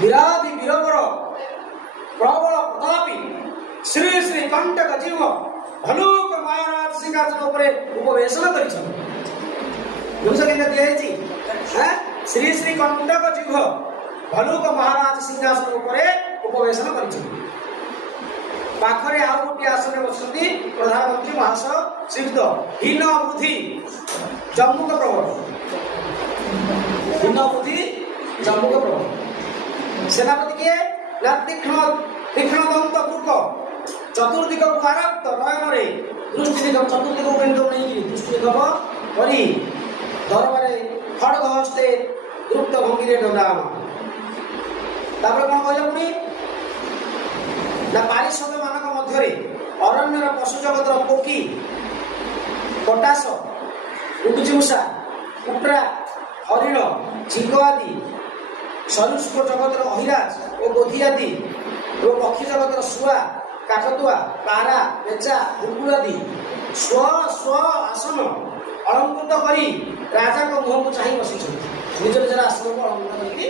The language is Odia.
ବିରାଧି ବୀରବର ପ୍ରବଳ ପ୍ରତାପୀ ଶ୍ରୀ ଶ୍ରୀ କଣ୍ଟକ ଜୀବ ଭଲୁକ ମହାରାଜ ସିଂହାସନ ଉପରେ ଉପବେଶନ କରିଛନ୍ତି। ବୁଝ କେମିତି ଦିଆଯାଇଛି? ଶ୍ରୀ ଶ୍ରୀ କଣ୍ଟକ ଜୀବ ଭଲୁକ ମହାରାଜ ସିଂହାସନ ଉପରେ ଉପବେଶନ କରିଛନ୍ତି। ପାଖରେ ଆଉ ଗୋଟିଏ ଆସନରେ ବସୁଛନ୍ତି ପ୍ରଧାନମନ୍ତ୍ରୀ ମହାଶୟ ଶ୍ରୀଯୁକ୍ତ ହୀନ ବୃଦ୍ଧି ଜମ୍ମୁକ ପ୍ରବଳ। ହୀନ ବୃଦ୍ଧି ଜମ୍ମୁକ ପ୍ରବଳ। ସେନାପତି କିଏ? ନା ତୀକ୍ଷ୍ଣ ଦନ୍ତ ବୃକ, ଚତୁର୍ଦିଗକୁ ଆରକ୍ତ ନୟନରେ ଦୃଷ୍ଟି ନିକ୍ଷେପ, ଚତୁର୍ଦିଗକୁ କେନ୍ଦ୍ର ନେଇକି ଦୃଷ୍ଟି ନିକ୍ଷେପ କରି ଦରବାରେ ଖଡଗ ହସ୍ତେ ଦ୍ରୁତ ଭଙ୍ଗୀରେ ଦଣ୍ଡାୟମାନ। ତାପରେ କଣ କହିଲେ ପୁଣି ନା ପାରିଷଦ ମାନଙ୍କ ମଧ୍ୟରେ ଅରଣ୍ୟର ପଶୁ ଜଗତର ପୋକି, ପଟାସ, ଉଡୁଚିମୂଷା, କୁଟ୍ରା, ହରିଣ, ଝିଙ୍କ ଆଦି, ସରୀସୃପ ଜଗତର ଅହିରାଜ ଓ ଗୋଧି ଆଦି ଓ ପକ୍ଷୀ ଜଗତର ଶୁଆ, କାକତୁଆ, ପାରା, ପେଚା, ବୁଲବୁଲ ଆଦି ସ୍ୱ ସ୍ୱ ଆସନ ଅଳଙ୍କୃତ କରି ରାଜାଙ୍କ ମୁହଁକୁ ଚାହିଁ ବସିଛନ୍ତି। ନିଜ ନିଜର ଆସନକୁ ଅଳଙ୍କୃତ କରିକି